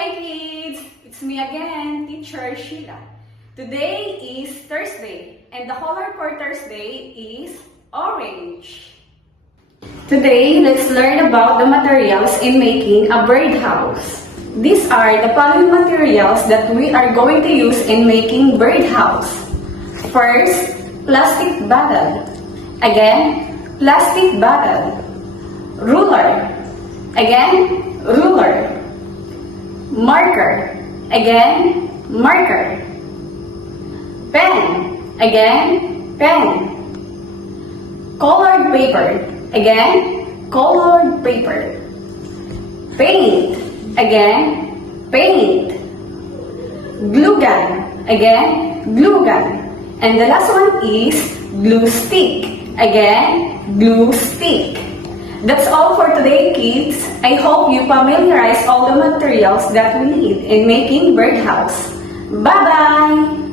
Hi kids! It's me again, Teacher Shiela. Today is Thursday and the color for Thursday is orange. Today, let's learn about the materials in making a birdhouse. These are the following materials that we are going to use in making birdhouse. First, plastic bottle. Again, plastic bottle. Ruler. Again, ruler. Marker. Again, marker. Pen. Again, pen. Colored paper. Again, colored paper. Paint. Again, paint. Glue gun. Again, glue gun. And the last one is glue stick. Again, glue stick. That's all for today, kids. I hope you familiarize all the materials that we need in making birdhouse. Bye-bye!